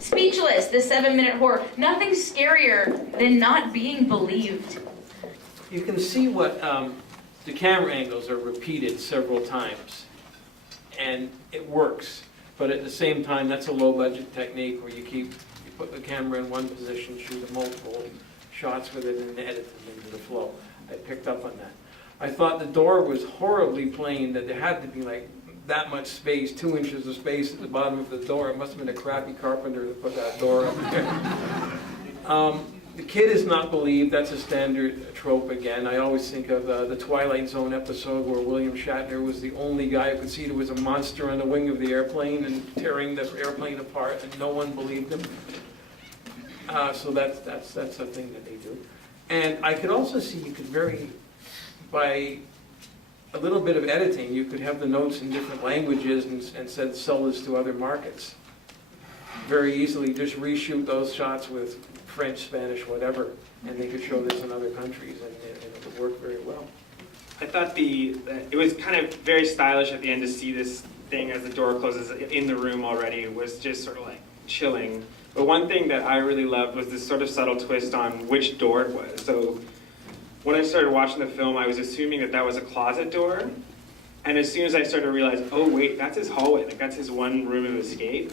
Speechless, the 7-minute horror. Nothing scarier than not being believed. You can see what the camera angles are repeated several times, and it works. But at the same time, that's a low-budget technique where you put the camera in one position, shoot multiple shots with it, and edit them into the flow. I picked up on that. I thought the door was horribly plain, that there had to be like that much space, 2 inches of space at the bottom of the door. It must have been a crappy carpenter that put that door up there. The kid is not believed. That's a standard trope again. I always think of the Twilight Zone episode where William Shatner was the only guy who could see there was a monster on the wing of the airplane and tearing the airplane apart, and no one believed him. So that's a thing that they do. And I could also see you could by a little bit of editing, you could have the notes in different languages and sell this to other markets. Very easily, just reshoot those shots with French, Spanish, whatever, and they could show this in other countries, and it would work very well. I thought it was kind of very stylish at the end to see this thing as the door closes in the room already. It was just sort of like chilling. But one thing that I really loved was this sort of subtle twist on which door it was. So when I started watching the film, I was assuming that was a closet door. And as soon as I started to realize, oh wait, that's his hallway, like that's his one room of escape,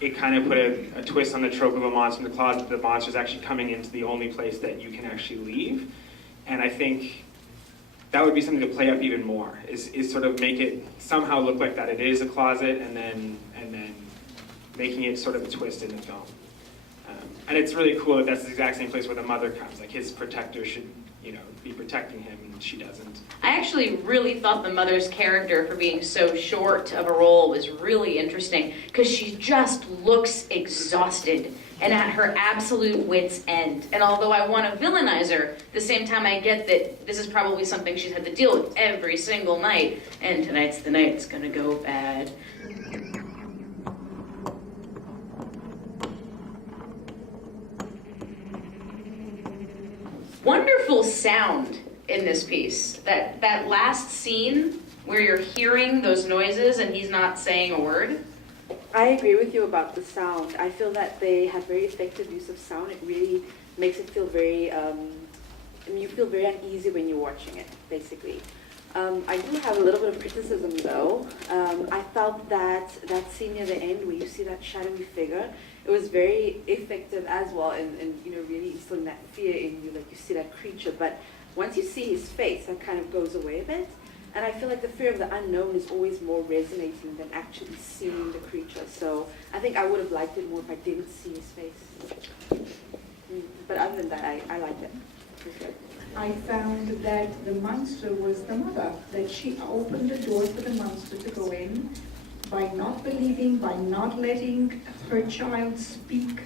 it kind of put a twist on the trope of a monster in the closet. The monster's actually coming into the only place that you can actually leave. And I think that would be something to play up even more, is sort of make it somehow look like that it is a closet, and then making it sort of a twist in the film. And it's really cool that that's the exact same place where the mother comes. Like his protector should, be protecting him, and she doesn't. I actually really thought the mother's character, for being so short of a role, was really interesting because she just looks exhausted and at her absolute wit's end. And although I want to villainize her, at the same time I get that this is probably something she's had to deal with every single night, and tonight's the night it's gonna go bad. Wonderful sound in this piece. That last scene where you're hearing those noises and he's not saying a word. I agree with you about the sound. I feel that they had very effective use of sound. It really makes it feel very, you feel very uneasy when you're watching it, basically. I do have a little bit of criticism though. I felt that scene near the end where you see that shadowy figure, it was very effective as well in really instilling that fear in you, like you see that creature. But once you see his face, that kind of goes away a bit. And I feel like the fear of the unknown is always more resonating than actually seeing the creature. So I think I would have liked it more if I didn't see his face. But other than that, I liked it. It was good. I found that the monster was the mother, that she opened the door for the monster to go in by not believing, by not letting her child speak.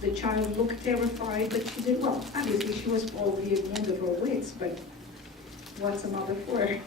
The child looked terrified, but she did well. Obviously, she was probably at the end of her wits, but what's a mother for?